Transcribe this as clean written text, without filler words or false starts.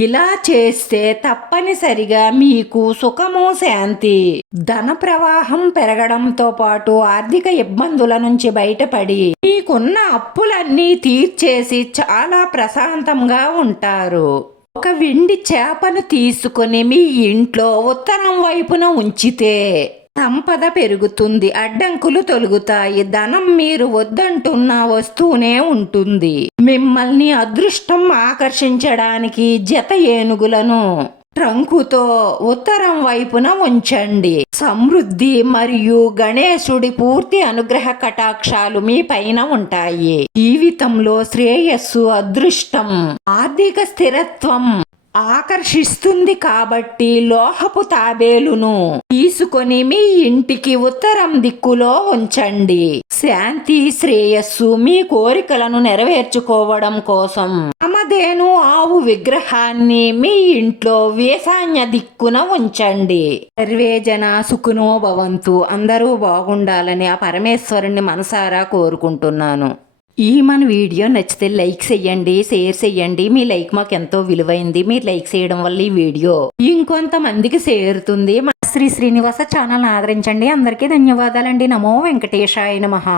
ఇలా చేస్తే తప్పనిసరిగా మీకు సుఖము, శాంతి, ధన ప్రవాహం పెరగడంతో పాటు ఆర్థిక ఇబ్బందుల నుంచి బయటపడి మీకున్న అప్పులన్నీ తీర్చేసి చాలా ప్రశాంతంగా ఉంటారు. ఒక వెండి చేపను తీసుకొని మీ ఇంట్లో ఉత్తరం వైపున ఉంచితే సంపద పెరుగుతుంది, అడ్డంకులు తొలగుతాయి, ధనం మీరు వద్దంటున్న వస్తూనే ఉంటుంది. మిమ్మల్ని అదృష్టం ఆకర్షించడానికి జత ఏనుగులను ట్రంకుతో ఉత్తరం వైపున ఉంచండి. సమృద్ధి మరియు గణేశుడి పూర్తి అనుగ్రహ కటాక్షాలు మీ పైన ఉంటాయి. జీవితంలో శ్రేయస్సు, అదృష్టం, ఆర్థిక స్థిరత్వం ఆకర్షిస్తుంది. కాబట్టి లోహపు తాబేలును తీసుకొని మీ ఇంటికి ఉత్తరం దిక్కులో ఉంచండి. శాంతి, శ్రేయస్సు, మీ కోరికలను నెరవేర్చుకోవడం కోసం కామధేను ఆవు విగ్రహాన్ని మీ ఇంట్లో ఈశాన్య దిక్కున ఉంచండి. సర్వే జన సుఖినో భవంతు. అందరూ బాగుండాలని ఆ పరమేశ్వరుణ్ణి మనసారా కోరుకుంటున్నాను. మన వీడియో నచ్చితే లైక్ చేయండి, షేర్ చేయండి. మీ లైక్ మాకు ఎంతో విలువైంది. మీరు లైక్ చేయడం వల్ల ఈ వీడియో ఇంకొంతమందికి చేరుతుంది. మా శ్రీ శ్రీనివాస ఛానల్ ఆదరించండి. అందరికీ ధన్యవాదాలండి. నమో వెంకటేశాయ నమః.